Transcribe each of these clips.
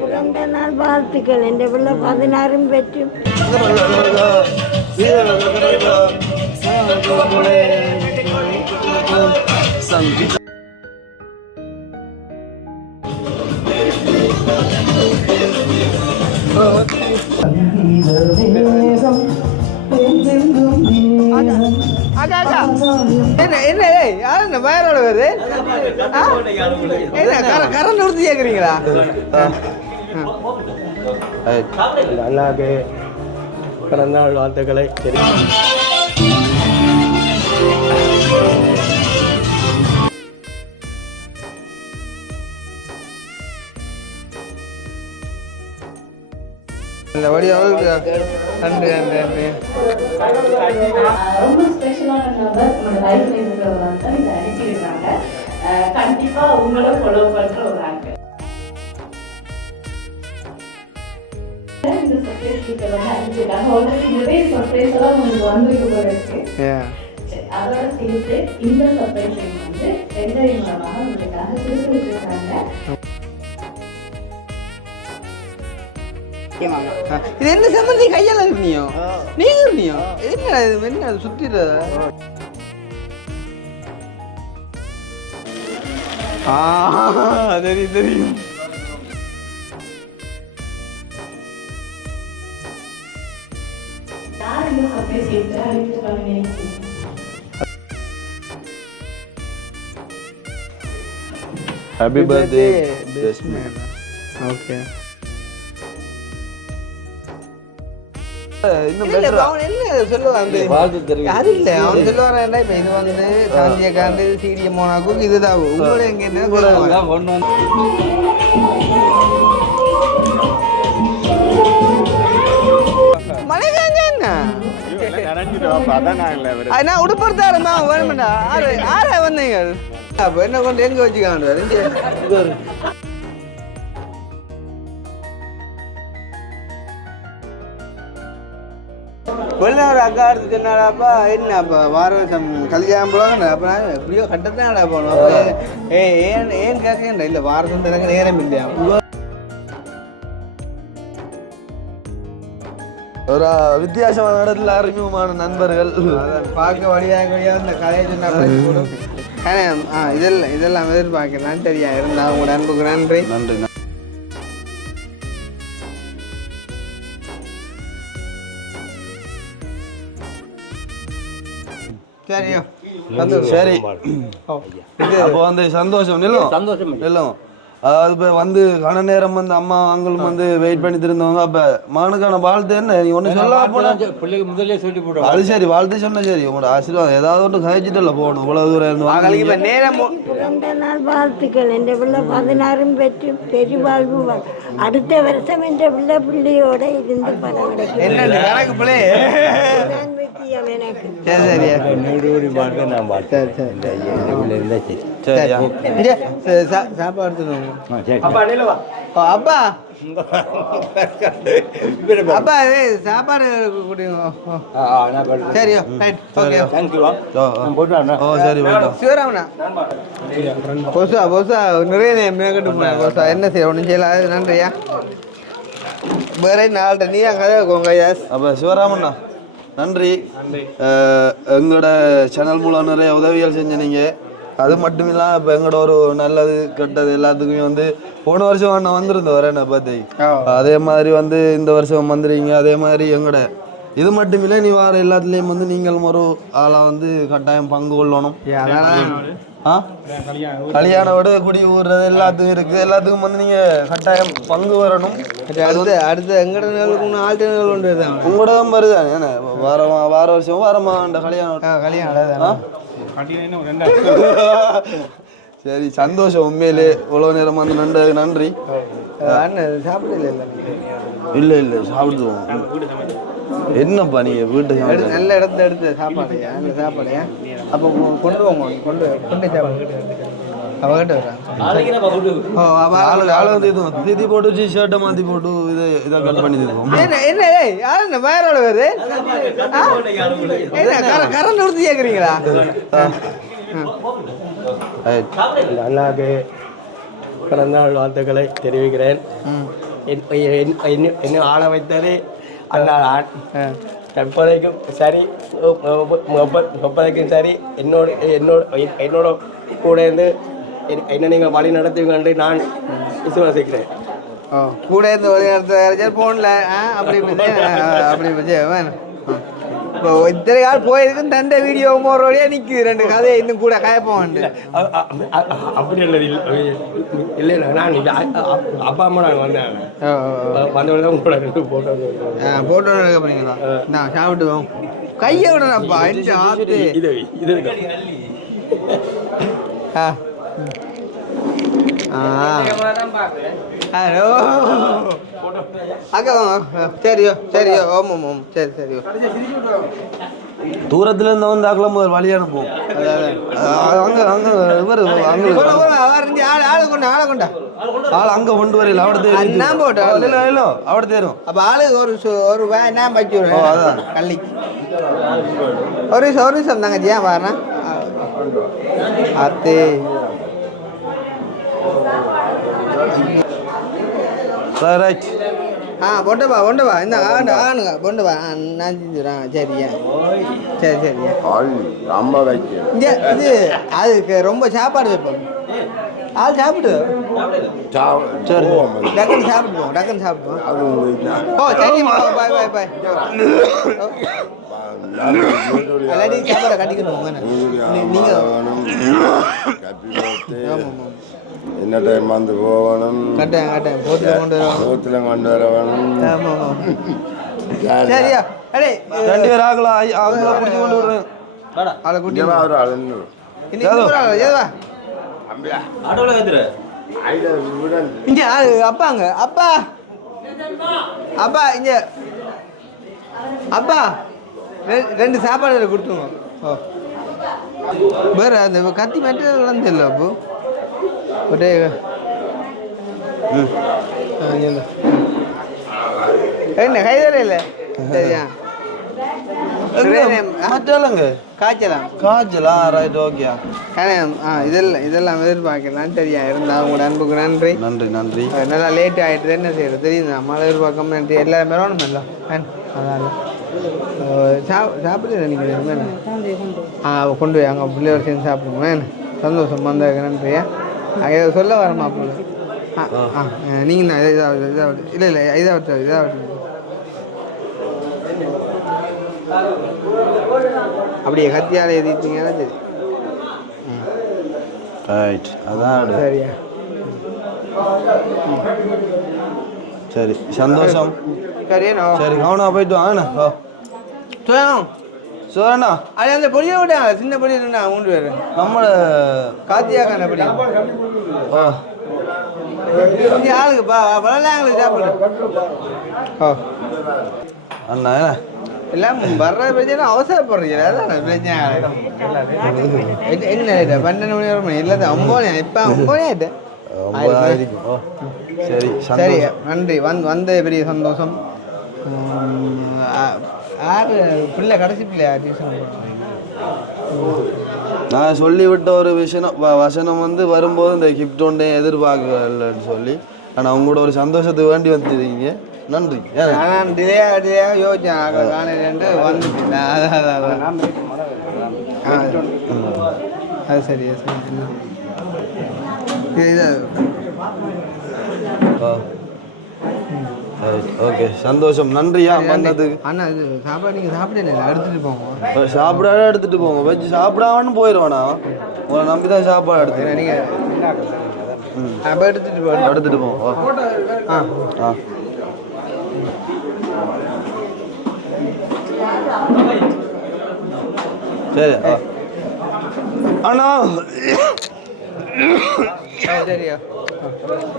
பிறந்த நாள் வாழ்த்துக்கள். என் பிள்ளை 16 பெற்றும் என்ன யாரு வயரோட வருது கரண்ட் உறுதி கேக்குறீங்களா? அல்லாஹ்க்கு பிறந்தநாள் வாழ்த்துக்களை இந்த வழியாவது நன்றி நன்றி நன்றி. ரொம்ப ஸ்பெஷலான நபர் உங்களோட லைஃப்ல இருக்கிறவங்க தான் இதை அனுப்பியிருக்காங்க. கண்டிப்பா உங்களும் ஃபாலோ பண்ற ஒரு ஆக்டர். இந்த சர்ப்ரைஸ் கிட்ட வந்து அனுப்பியிருக்காங்க. ஆல்ரெடி நிறைய சர்ப்ரைஸ் எல்லாம் உங்களுக்கு வந்திருக்கு போல இருக்கு. அதோட சேர்த்து இந்த சர்ப்ரைஸ் வந்து ரெண்டரை மூலமாக உங்களுக்காக கொடுத்துருக்காங்க. இது என்ன சம்பந்தி கையால இருக்கியோ நீங்க இருக்கியோ என்ன இது என்ன சுத்திர தெரியும் தெரியும். யார் இந்த சர்ப்ரைஸ் கிட்ட அனுப்பியிருக்காங்க? Happy birthday okay. இன்னும் என்ன சொல்லுவாங்க அது இல்ல அவன் சொல்லுவாரா இப்ப இது வந்து சாந்தியக்காண்டு சீரிய மோனாக்கும் இதுதான் உங்களோட எங்க என்ன கொண்டு வந்து மழை காஞ்சா என்ன உடுப்படுத்தாருமா வேணுமெண்டா ஆறு வந்தீங்க அப்ப என்ன கொண்டு எங்க வச்சுக்காண்டு ஒரு அக்கா எடுத்து சொன்னாடாப்பா என்ன அப்போ வார வருஷம் கல்யாணம் போவாங்க அப்போ நான் எப்படியோ கட்டத்தான்டா போகணும். ஏன் கேட்கேன் இல்லை வாரத்தும் திறக்க நேரம் இல்லையா ஒரு வித்தியாசமான இடத்துல அறிமுகமான நண்பர்கள் பார்க்க வழியாக இந்த கதையை சொன்னா இதெல்லாம் எதிர்பார்க்கிறேன் தெரியா இருந்தா உங்களோட அன்புக்கு நன்றி நன்றி. சரியோ சரி அப்போ வந்து சந்தோஷம் நிலம் அதாவது இப்போ வந்து கன நேரம் வந்து அம்மா அங்களும் வந்து வெயிட் பண்ணிட்டு இருந்தவங்க அப்போ மகனுக்கான வாழ்த்து என்ன நீ ஒன்று சொல்ல போனா பிள்ளைக்கு முதல்ல சொல்லி போடுவோம். அது சரி வாழ்த்து சொன்ன சரி உங்களோட ஆசீர்வாதம் ஏதாவது ஒன்று கழிச்சிட்டு போகணும் இவ்வளவு தூரம் இருந்து நேரம் பிறந்த நாள் வாழ்த்துக்கள். என் பிள்ளை 16 பெற்றும் பெரிய வாழ்வு அடுத்த வருஷம் என் பிள்ளையோட இருந்து படம் கிடைக்கும். என்ன கணக்கு பிள்ளை முக்கியம் எனக்கு. சரி சரியா நூறு மார்க்கு நான் பார்த்தேன். இருந்தா சரி. சரியா சாப்பாடு எடுத்துக்கோங்க. அப்பா அப்பா அப்பா சாப்பாடு குடிங்க. சரியோ ரைட் ஓகே ஓ சரி போயிட்டோம் சிவராமண்ணா பொசா நிறைய மேற்கட்டு போனேன் பொசா என்ன செய்ய ஒன்றும் செய்யலாம் நன்றியா வேற நாள்கிட்ட நீ அங்கே இருக்கோங்க யாஸ் அப்போ சிவராமண்ணா நன்றி. எங்களோட சேனல் மூலம் நிறைய உதவிகள் செஞ்ச நீங்கள் அது மட்டும் இல்லாமல் இப்போ எங்களோட ஒரு நல்லது கெட்டது எல்லாத்துக்குமே வந்து போன வருஷம் நான் வந்திருந்தேன் வரேன் பர்த்டே அதே மாதிரி வந்து இந்த வருஷம் வந்துடுறீங்க. அதே மாதிரி எங்களோட இது மட்டும் இல்லை நீ வார எல்லாத்துலேயும் வந்து நீங்களும் ஒரு ஆளாக வந்து கட்டாயம் பங்கு கொள்ளணும். கல்யாணோட குடி ஊடுறது எல்லாத்துக்கும் இருக்குது எல்லாத்துக்கும் வந்து நீங்கள் கட்டாயம் பங்கு வரணும். அடுத்து எங்கட நிகழ்வுக்கு ஆல்டர்னேட் கொண்டு வருதான் உங்களோட தான் வருதானே ஏன்னா வார வருஷம் வாரமாண்ட கல்யாணம் சரி சந்தோஷம் உண்மையிலே இவ்வளோ நேரம் வந்து நன்றி. அண்ணன் சாப்பிடல இல்லை இல்லை சாப்பிடுவோம் என்னப்பா நீங்கள் வீட்டு நல்ல இடத்துல எடுத்து சாப்பாடு அந்த சாப்பாடு அப்போ கொண்டு போங்க கொண்டு சாப்பாடு அவகிட்ட தீதி போட்டு ஷர்ட்டை மாற்றி போட்டு இதை கட் பண்ணி தருவோம். என்ன யாரு வயரோட வருது கரண்ட் உறுதி கேட்குறீங்களா? அல்லாஹ்க்கு பிறந்தநாள் வாழ்த்துக்களை தெரிவிக்கிறேன். என்ன ஆள வைத்தது அந்த ஆண். தற்போதைக்கும் சரி, முப்பதைக்கும் சரி, என்னோட கூட இருந்து என்ன நீங்கள் வழி நடத்துவீங்க நான் விசுவாசிக்கிறேன். கூட இருந்து வழி நடத்த போன்ல அப்படி வேணும். இப்போ இத்தனை கால் போயிருக்கும் தண்டை வீடியோ போகிற வழியாக நிற்குது 2 கதையை இன்னும் கூட கயப்போம். அப்படி இல்லை நான் அப்பா அம்மா நான் வந்தேன். வந்தவங்க கூட 2 போட்டோ எடுக்க போறீங்களா? நான் சாப்பிட்டுவோம். கையை விடணப்பா ஆத்து இது ஹலோ அக்கா வாங்க. சரியோ ஓம் சரியோ. தூரத்துல இருந்து வந்து ஆக்கலாம் முதல் வழி அனுப்புவோம். அங்க அங்க இவர் ஆளை கொண்டா ஆள் அங்க கொண்டு வரல அவட தேரும் நான் போட்டு அவட தேரும். அப்ப ஆளு ஒரு நான் பச்சு அதான் கள்ளிக்கு ஒரு நிமிஷம் தாங்க ஜியா பாருண்ணா அத்தே ரைட். பொண்டவா இந்த ஆணுங்க பொண்டவா நான் செஞ்சுறேன். சரியா சரியா இங்கே இது அதுக்கு ரொம்ப சாப்பாடு வைப்போம். ஆள் சாப்பிடு சரி டக்குன்னு சாப்பிடுவோம். ஓ சரி பாய் எல்லாத்தையும் சாப்பாடை கட்டிக்கணும். நீங்கள் என்ன டைம் வந்து போகணும். கட்டேன் போத்துல கொண்டு வர வேணும். சரியா அடே 2 பேர் ஆகலாம் அவங்கள பிடிச்சி கொண்டு விடுறேன். ஆளை கூட்டி இங்க அப்பாங்க அப்பா இங்க அப்பா 2 சாப்பாடு கொடுத்துருங்க. வேற அந்த கத்தி மெட்டீரியல் தெரியல அப்போ ஒரே என்ன கைதரே இல்லை. சரியா காய்ச்சலா ரைட் ஓகே. இதெல்லாம் எதிர்பார்க்கலாம். சரியா இருந்தால் உங்களோட அன்புக்கு நன்றி. நல்லா லேட் ஆகிட்டு என்ன செய்யறது தெரியுது. நம்மளால எதிர்பார்க்காம நன்றி. எல்லாரும் வரணும் இல்லை அதனால சாப்பிடுங்க. நீங்கள் கொண்டு போய் அங்கே பிள்ளையோட சேர்ந்து சாப்பிடுங்க. சந்தோஷம் வந்ததுக்கு நன்றியா. இதை சொல்ல வரமா போல. நீங்கள் தான் இதாவது இல்லை இதாகட்டும் அப்படியே கத்தியால் எழுதிட்டீங்கன்னா சரி. ரைட் அதான் சரியா சரி சந்தோஷம். சரியா சரி கவனம் போயிட்டு வாங்கண்ணா. சோழண்ணா அது அந்த பொடியை விட்டாங்க சின்ன பொடியா 3 பேர் நம்மளோட காத்தியாக அந்த பொடி ஆளுக்கு பழங்களுக்கு சாப்பிடு. அண்ணா எல்லாம் வர்ற பிரச்சனை அவசரப்படுறீங்க. அதான் பிரச்சனை. என்ன 12 மணி வரை இல்லை 9 இப்போ 9 ஆயிட்டு. சரி சரி நன்றி. வந்த பெரிய சந்தோஷம். யார் பிள்ளை கடைசி பிள்ளையா டியூஷன்? நான் சொல்லிவிட்ட ஒரு வசனம் வந்து வரும்போது இந்த கிஃப்ட் ஒன்றே எதிர்பார்க்கலன்னு சொல்லி ஆனால் அவங்களோட ஒரு சந்தோஷத்துக்கு வேண்டி வந்துருக்கீங்க. நன்றி. நான் டிலேயா யோசிச்சேன் காலையிலேருந்து வந்துட்டேன். அது சரி இது ஓகே சந்தோஷம். நன்றியா பண்ணதுக்கு. அண்ணா இது சாப்பாடு நீங்கள் சாப்பிடல எடுத்துகிட்டு போங்க. சாப்பிடாத எடுத்துகிட்டு போங்க. வச்சு சாப்பிடாமன்னு போயிடுவாண்ணா. உங்களை நம்பி தான் சாப்பாடு எடுத்துக்கிறேன். நீங்கள் அப்போ எடுத்துகிட்டு போங்க. சரி அண்ணா சரியா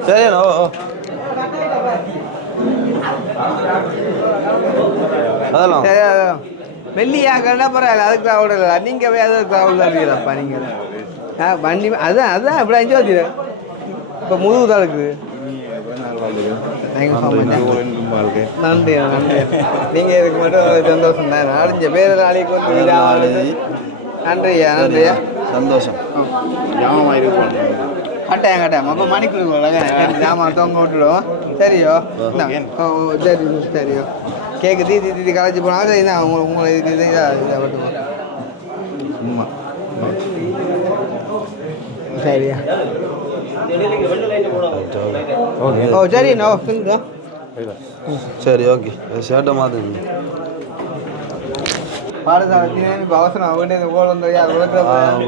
சரிண்ணா. அதெல்லாம் வெள்ளியாக்கன்னா பரவாயில்ல. அதுக்கு கிளவுட் இல்லை. நீங்கள் போய் அது கிளவுட் இருக்கீங்கப்பா. நீங்கள் வண்டி அதான் இப்படி 5 வருது. இப்போ முதுகு தான் இருக்குது. நன்றி நீங்கள் இதுக்கு மட்டும் சந்தோஷம் தான். 4 பேர் நாளைக்கு வந்து நன்றியா சந்தோஷம். கட்டாயம் அப்போ மணிக்குள்ள ஜாமான் தொங்க விட்டுடுவோம் சரியோ சரி சரியோ கேக்கு தீ கலைச்சி போனாலும் சரி தான் உங்களை இதுக்கு இதை விட்டுவோம் சரியா ஓ சரி நோ சரி ஓகே ஷர்ட்டை மாற்றுங்க பாடசாலை இப்போ அவசரம் அவங்ககிட்ட கோல் வந்து யார்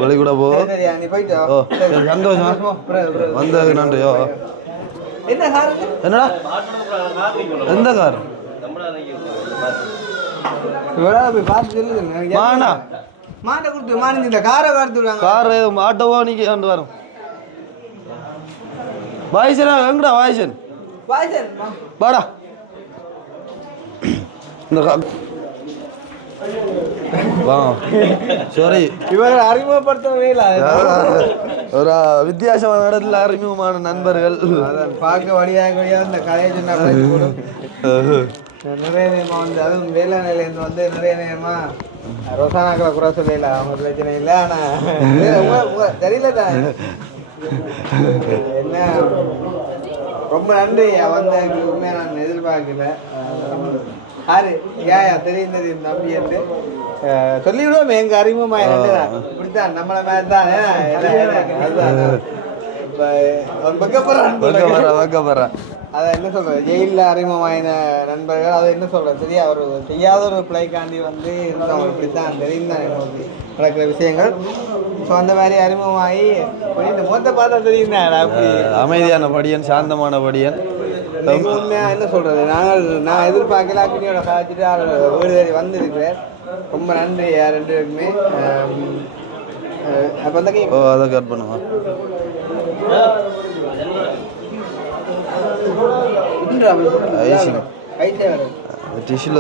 வெளி கூட போ சரியா நீ போயிட்டு ஓ சந்தோஷம் வந்தது நன்றியோ என்ன கார் என்னடா எந்த கார் போய் பார்த்து சொல்லுங்க மானா மாட்டை கொடுத்து மாறி இந்த காரை கார்த்துடுவாங்க கார் ஆட்டோவோ நீங்க கொண்டு வரும் வாய்ஸனா எங்கடா வாய்ஸன் வாடா இந்த வா சாரி இவர்கள் அறிமுகப்படுத்தவே இல்லை ஒரு வித்தியாசமான இடத்துல அறிமுகமான நண்பர்கள் பார்க்க வழியாக இந்த கதையை சொன்னா நிறைய நேரமாக வந்து அதுவும் வேளாண்மையிலேருந்து வந்து நிறைய நேரமாக ரோசானாக்களை குறை சொல்லல அவங்க பிரச்சனை இல்லை ஆனால் தெரியல தான் என்ன ரொம்ப நன்றி வந்த உண்மையாக நான் எதிர்பார்க்கல யாரு ஏயா தெரியும் தம்பி என்று சொல்லிவிடுவோம் எங்க அறிமுகமாக இப்படித்தான் நம்மளை மாதிரி தான் அதுதான் வைக்கப்படுறான் அதை என்ன சொல்றது ஜெயிலில் அறிமுகமான நண்பர்கள் அதை என்ன சொல்றது சரியா ஒரு செய்யாத ஒரு பிள்ளைக்காண்டி வந்து இருந்தவங்க இப்படித்தான் தெரியும் தான் எனக்கு நடக்கிற விஷயங்கள் ஸோ அந்த மாதிரி அறிமுகமாகி இந்த மொத்த பார்த்தா தெரியும் தான் அப்படி அமைதியான படியன் சாந்தமான படியன் உண்மையாக என்ன சொல்றது நான் எதிர்பார்க்கல அக்னியோட காய்ச்சிட்டு வீடு தேடி வந்திருக்கிறேன் ரொம்ப நன்றி யார் ரெண்டு பேருக்குமே அப்போ அந்த அதை கட் பண்ணுவோம் டிஷ்யூல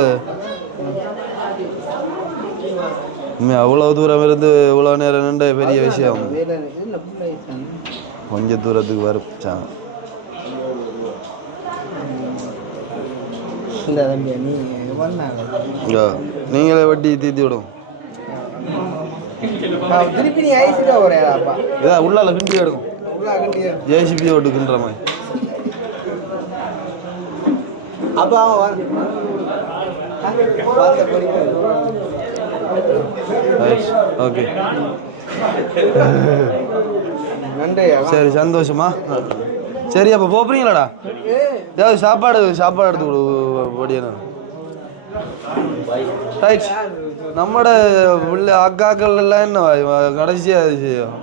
அவ்வளோ தூரம் இருந்து இவ்வளோ நேரம் நின்று பெரிய விஷயம் கொஞ்சம் தூரத்துக்கு வரச்சாங்க நீங்களே வட்டி தீத்தி விடும் திருப்பி நீ ஐசிக்கா ஒரேப்பா இதான் உள்ளால கிண்டி எடுக்கும் ஜேசிபி ஓட்டுக்குன்ற மாதிரி அப்போ அவன் ஓகே நன்றி சரி சந்தோஷமா சரி அப்போ போறீங்களாடா ஏதாவது சாப்பாடு எடுத்து கொடு படியா ரைட் நம்மட பிள்ளை அக்காக்கள் எல்லாம் என்ன கடைசியா செய்யும்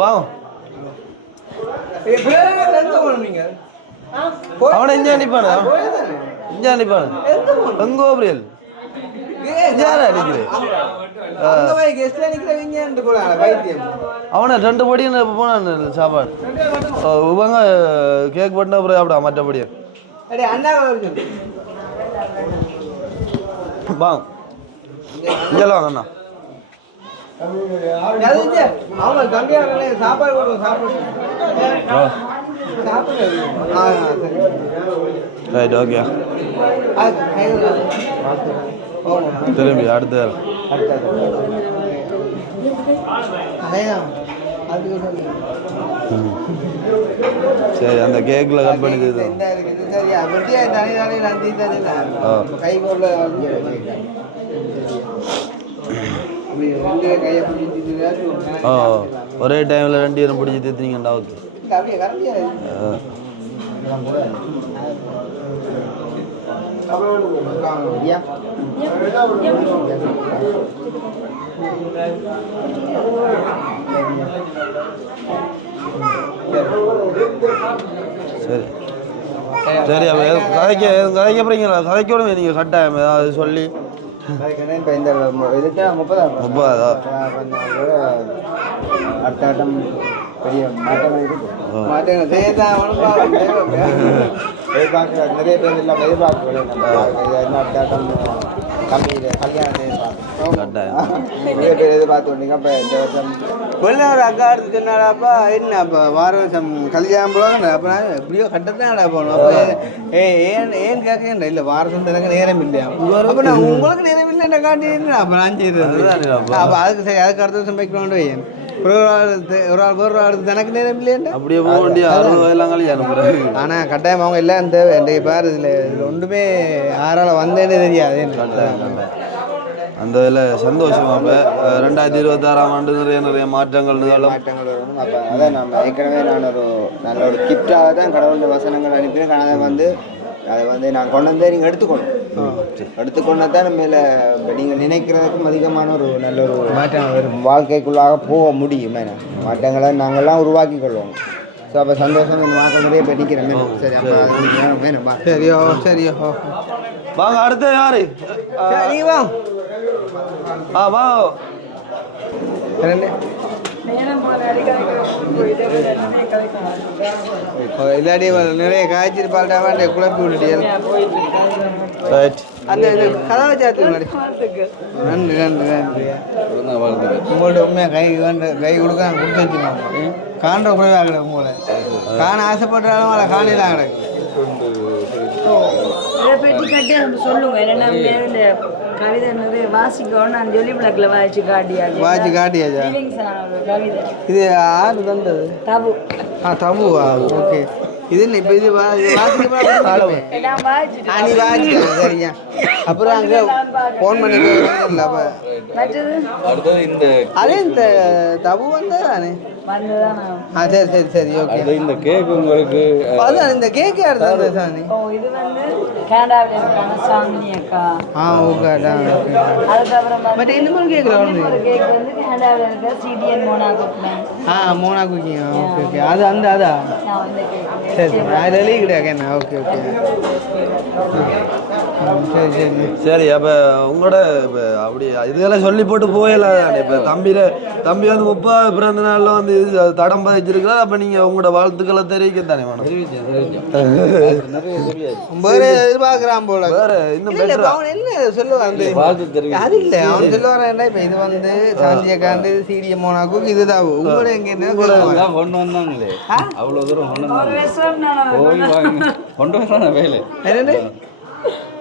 வா அவனை இங்கே அனுப்பானு எங்கோ பிரியல் அவனை 2 படி போனான் சாப்பாடு இவங்க கேக் பண்ண அப்புறம் அப்படியா மற்றபடியா வா இங்கே வாங்க அண்ணா ரைட் ஓகே திரும்பி அடுத்த சரி அந்த கேக்கில் கட் பண்ணிக்கிறது ஒரே டைமில் 2 பேரும் பிடிச்சி தேத்துனீங்கண்டா ஓகே சரி சரி அப்போ கதைக்க போறீங்களா கதைக்க விடுங்க நீங்கள் கட்டாயம் ஏதாவது சொல்லி இப்போ இந்த இதுக்கு 30 அடுத்த ஆட்டம் பெரிய மாற்றமாக இருக்குது மாற்றங்கள் எதிர்பார்க்க நிறைய பேர் எல்லாம் எதிர்பார்க்கவில்லை அடுத்த ஆட்டம் கம்மியில் கல்யாணம் எதிர்பார்க்க நிறைய பேர் எதிர்பார்த்து வந்தீங்க இப்போ இந்த வருஷம் வெளில ஒரு அக்கா எடுத்து சொன்னாடாப்பா என்ன அப்போ வார வருஷம் கல்யாணம் போவாங்க அப்போ நான் எப்படியோ கட்டத்தான்டா போகணும் அப்போ ஏன் கேட்கேன் இல்லை வார வருஷம் எனக்கு நேரம் இல்லையா அப்போ நான் உங்களுக்கு நேரம் இல்லை என்ன காட்டி அப்போ நான் செய்யறது அப்போ அதுக்கு சரி அதுக்கு அடுத்த வருஷம் வைக்கணும் வையன் ஒரு ஆள் தனக்கு நேரம் இல்லையா அப்படியே போக வேண்டிய 60 வயலாம் கல்யாணம். ஆனால் கட்டாயம் அவங்க எல்லாம் தேவை இன்றைக்கு பாரு இதில் ஒன்றுமே யாரால் வந்தேன்னு தெரியாது அந்த வேலை சந்தோஷமா இப்போ 2026ஆம் ஆண்டு நிறைய மாற்றங்கள் வரும் அப்போ அதான் நம்ம ஏற்கனவே நான் ஒரு நல்ல ஒரு கிஃப்டாக தான் கடவுள் வசனங்கள் அனுப்பினேன் கனதை வந்து அதை வந்து நான் கொண்டு வந்தே நீங்கள் எடுத்துக்கொண்டு தான் நம்ம நீங்கள் நினைக்கிறதுக்கும் அதிகமான ஒரு நல்ல ஒரு மாற்றம் வாழ்க்கைக்குள்ளாக போக முடியும் மாற்றங்களை நாங்கள்லாம் உருவாக்கி கொள்வோம் ஸோ அப்போ சந்தோஷம் இந்த மாற்றம் நிறைய இப்போ நிற்கிறேன் சரி அப்போ அது வேணும்பா சரியோ வாங்க அடுத்து யாரு சரி வா வா இல்லாடி நிறைய காய்ச்சிருப்பாள்டா குழப்பி விட்டுட்டியல் அந்த கதவை சாத்து நன்றி உங்கள்ட்ட உண்மையாக கை கொடுக்க நான் கொடுத்து வச்சுக்கோங்க காண்ற குறைவாக கிடக்கு உங்களை காண ஆசைப்பட்டாலும் அதை காணலாம் கிடக்கு சொல்லுங்க என்னென்ன கவிதை வாசிக்கணும் நான் ஜொலி பிளாக்ல வாசிச்சு காட்டியாச்சா இது யாரு தந்தது தபுவா ஓகே இது இல்லை இப்போ இது சரியா அப்புறம் அங்கே ஃபோன் பண்ணி அதே இந்த தபு வந்தது தானே சரி ஓகே இந்த கேக் உங்களுக்கு அதான் இந்த கேக் யார் தந்தது சாணி இது வந்து கனடாவில் இருக்கான சாமினி அக்கா ஓகே பட் என்ன மாதிரி கேட்குறேன் கேக் வந்து கனடாவில் இருக்க சிடிஎன் மோனா குக்கிங் ஓகே அது அதா சரி அது வெளியே கிடையாது என்ன ஓகே சரி அப்போ உங்களோட இப்போ அப்படி இதெல்லாம் சொல்லி போட்டு போயிடலாம் இப்போ தம்பி வந்து 30 பிறந்த நாளில் வந்து இது தடம் பதிச்சிருக்கலாம் அப்போ நீங்கள் உங்களோட வாழ்த்துக்களை தெரிவிக்கத்தானே வேணும் வேறு எதிர்பார்க்குறான் போல வேறு இன்னும் அவன் என்ன சொல்லுவான் அது இல்லை அவன் சொல்லுவான் இப்போ இது வந்து சாந்தியக்காண்டு சீரிய மோனாக்கு இதுதான் உங்களோட எங்கே என்ன கொண்டு வந்தாங்களே அவ்வளோ தூரம் கொண்டு வரான வேலை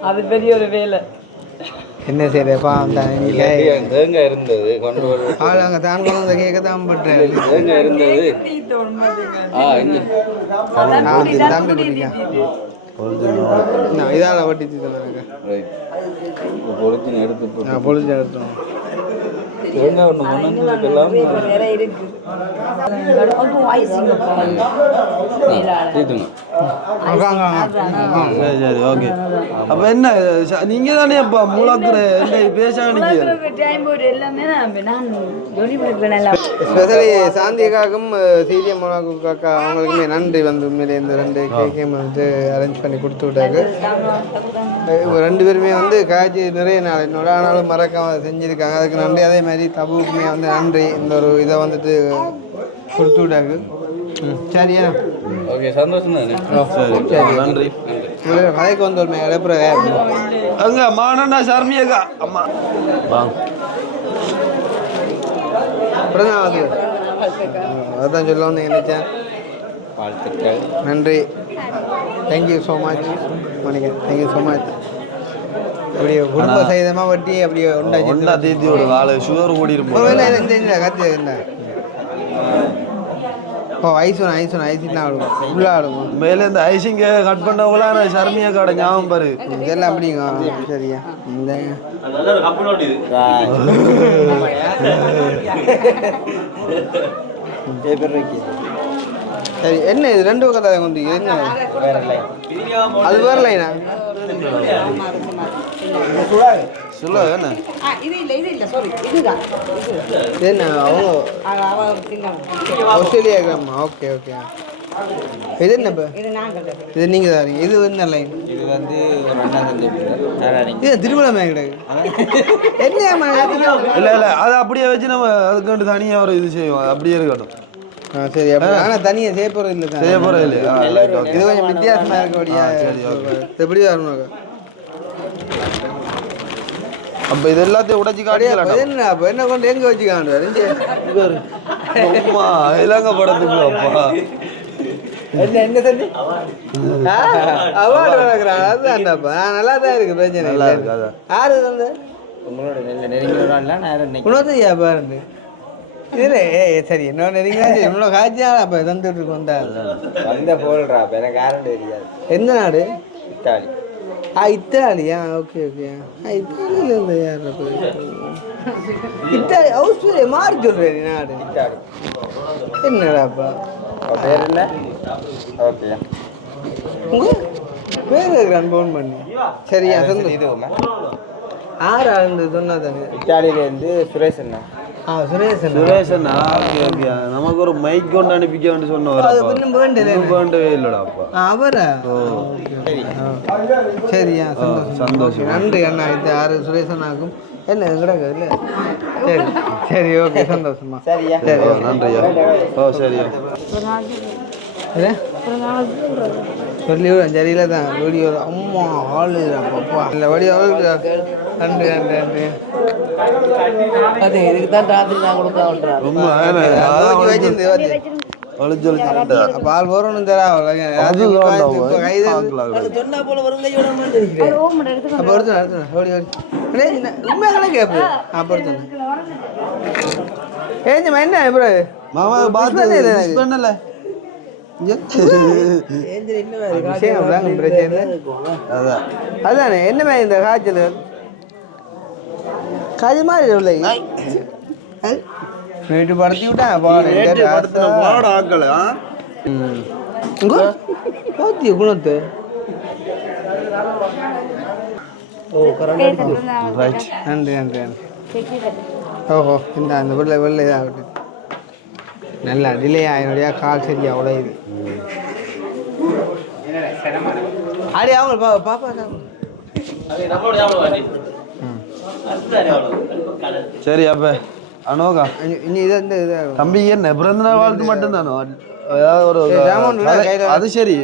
அது பெரிய ஒரு வேலை என்ன செய்யறப்பா தேங்காய் இருந்தது கொண்டு வர ஆள் அங்கே தான் கொண்டு வந்து கேட்க தான் பண்றேன் தேங்காய் இருந்தது தம்பி குடிக்கா இதால் வட்டிச்சு எடுத்து பொழிச்சு எடுத்தோம் தேங்காய் ஒன்று கொண்டு வந்துருக்கலாம் சரி ஓகே அப்போ என்ன நீங்கள் தானே இப்போ மூலாக்குற ஸ்பெஷலி சாந்தியக்காக்கும் சீரிய மோனாக்காக்கா அவங்களுக்குமே நன்றி வந்து உண்மையிலே இந்த 2 கேக்கையும் வந்து அரேஞ்ச் பண்ணி கொடுத்து விட்டாங்க 2 பேருமே வந்து காய்ச்சி நிறைய நாள் என்னோட ஆனாலும் மறக்காம செஞ்சுருக்காங்க அதுக்கு நன்றி அதே மாதிரி தபுக்குமே வந்து நன்றி இந்த ஒரு இதை வந்துட்டு கொடுத்து விட்டாங்க சரியா ஓகே சந்தோஷம் தானே சரி நன்றி கதைக்கு வந்து ஒரு இழப்புற அங்க மானண்ணா சர்மியக்கா அம்மா வாங்க பிறந்தாது அதான் சொல்ல வந்து நினைச்சேன் வாழ்த்துக்கள் நன்றி thank you so much Manikkan thank you so much அப்படியே குடும்ப சகிதமாக வட்டி அப்படியே ஒண்டா தீத்தி ஒரு வாழை சுகர் கூடி இருப்போம் கற்று என்ன ஐஸ்லாம் ஆடுவோம் ஃபுல்லாக ஆடுவோம் மேலே இந்த ஐசிங்க கட் பண்ணவங்களா சர்மியா கடை ஞாபகம் பாரு இதெல்லாம் அப்படிங்க சரியா இந்த சரி என்ன இது 2 பக்கம் தான் கொண்டு என்ன அது வேற லைனா சொல்ல என்ன என்ன அவங்க ஆஸ்திரேலியா கிராமமா ஓகே இது என்ன இப்போ இது நீங்கள் தான் இது என்ன லைன் இது வந்து ஒரு அண்ணா தந்தை இது திருமணமே கிடையாது என்ன இல்லை அது அப்படியே வச்சு நம்ம அதுக்கு தனியாக ஒரு இது செய்வோம் அப்படியே இருக்கட்டும் சரி ஆனால் தனியாக செய்ய போகிறது இல்லை செய்ய போகிறது இல்லையா இது கொஞ்சம் வித்தியாசமாக இருக்கக்கூடிய சரி ஓகே எப்படி வரணும் அப்போ இது எல்லாத்தையும் உடைச்சி காட்டியா என்ன அப்போ என்ன கொண்டு எங்கே வச்சுக்காண்டு அம்மா இலங்கை படத்துக்கு அப்பா என்ன சொல்லி அவார்டு வளர்க்குறான் அதுதான்டாப்பா நல்லா தான் இருக்கு பிரச்சனை நல்லா இருக்கு அதான் யாரு வந்து உங்களோட நெல்ல நெருங்கினா நான் இன்னொருத்தையா பாருங்க இல்லை சரி இன்னொன்று நெருங்கினா சரி இன்னொரு காய்ச்சியா அப்போ தந்துட்டு இருக்கோம் வந்த போல்றா அப்போ எனக்கு யாரும் தெரியாது எந்த நாடு இத்தாலி இத்தாலியா ஓகே ஓகே இத்தாலியில இருந்து யார் இத்தாலி ஆஸ்திரேலியா மாறி சொல்றேன் நாடு இத்தாலி என்னடாப்பா பேர் என்ன ஓகே உங்க பேர் இருக்கிறான் ஃபோன் பண்ணி சரியா சொல்லு இதுவுமே ஆறு ஆண்டு சொன்னா தானே இத்தாலியிலேருந்து சுரேஷ் அண்ணா சுரேஷன் சுரேஷனா ஓகே ஓகே நமக்கு ஒரு மைக் கொண்டு அனுப்பிக்க வேண்டிய வேண்டவே இல்லடா அப்பா அவரா சரியா சந்தோஷம் நன்றி அண்ணா இது யாரு சுரேஷனாக்கும் என்ன கிடக்கு இல்லை சரி சரி ஓகே சந்தோஷமா சரியா சரி நன்றியா ஓ சரியா சொல்லி சரியில்லை தான் வீடியோ அம்மா ஆளு அப்பா இல்லை வீடியோ நன்றி நன்றி நன்றி அது இதுக்கு தான் ராத்திரி நான் கொடுக்க ரொம்ப பால் போறோம் தரா சொன்னா போல வரும் கையோட அப்போ எடுத்து ஓடி ஓடி உண்மையாக கேட்பு அப்போ எடுத்து ஏஞ்சம்மா என்ன ப்ரோ மாமா பாத்து மிஸ் பண்ணல அதானே என்ன மாதிரி இந்த காய்ச்சல் காய்ச்சல் மாதிரி இல்லை வீட்டு படுத்தி விட்டேன் பாடம் ஆக்கல பாத்திய குணத்தை நன்றி நன்றி ஓஹோ இந்த அந்த வெள்ளை வெள்ளை இதாகட்டு நல்லா டிலே ஆயினுடைய கால் சரியா உடையுது அடி அவங்க பாப்பா சரி அப்ப அனோகா இனி இது வந்து இதாகும் தம்பி என்ன பிறந்த நாள் வாழ்த்து மட்டும்தானோ ஏதாவது ஒரு அது சரி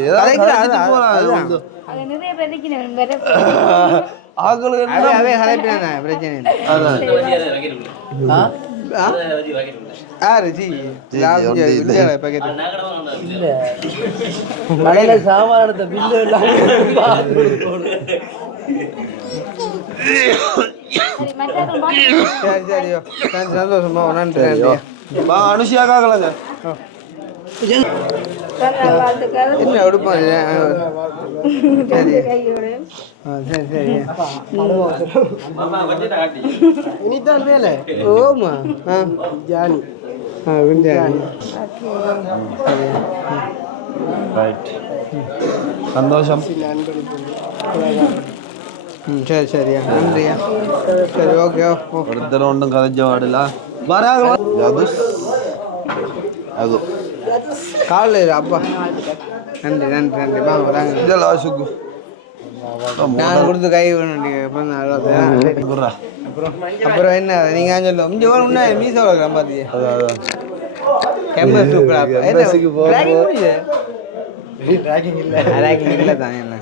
மழையில சாமான் எடுத்த பில்லு எல்லாம் சரி சந்தோஷமா நன்றி அனுஷியா காக்கலங்க என்ன உடுப்போம் சரி சரி சரி இனிதான் வேலை ஓமா ஜானி விஞ்ஞானி ரைட் சந்தோஷம் சரி சரியா நன்றியா சரி ஓகே ஒருத்தர் ஒன்றும் கதைச்ச பாடல வராங்க அது காலையில் அப்பா நன்றி நன்றி நன்றி வாங்க வாங்க இதெல்லாம் சுக்கு நான் கொடுத்து கை வேணும் அப்புறம் என்ன நீங்க சொல்லுவோம் இங்கே வர உன்ன மீச வளர்க்குறேன் பார்த்தியா கேம்பஸ் ரேக்கிங் இல்லை தான் என்ன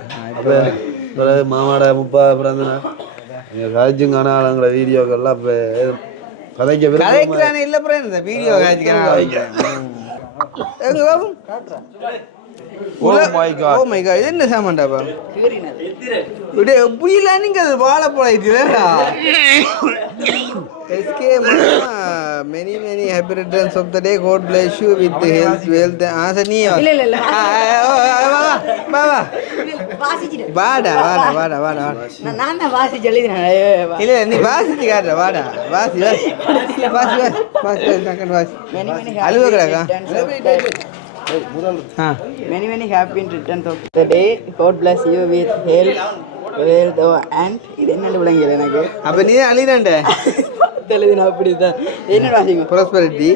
இப்போ மாமாட 30 பிறந்த நாள் கதைச்சும் காணாங்கிற வீடியோக்கெல்லாம் இப்போ கதைக்கிறானே இல்லை அப்புறம் இந்த வீடியோ கதைக்கிறேன் எங்க பாபு ஓ மை காட் இது என்ன சாமான்டாப்பா விட புரியல நீங்க அது வாழை போயிட்டுலடா SK many many happy returns of the day. God bless you with health wealth. சரி நீ இல்ல வாடா வாடா வாடா வாடா நான் தான் வாசிச்சு எழுதினேன் இல்ல நீ வாசிச்சு காட்டுற வாடா வாசி வாசி வாசி வாசி வாசி வாசி அழுவ கிடக்கா many many happy returns of the day. God bless you with health wealth and இது என்ன விளங்கல எனக்கு அப்ப நீ அழிரண்ட தெலுங்குனா அப்படிதான் என்ன வாசிங்க prosperity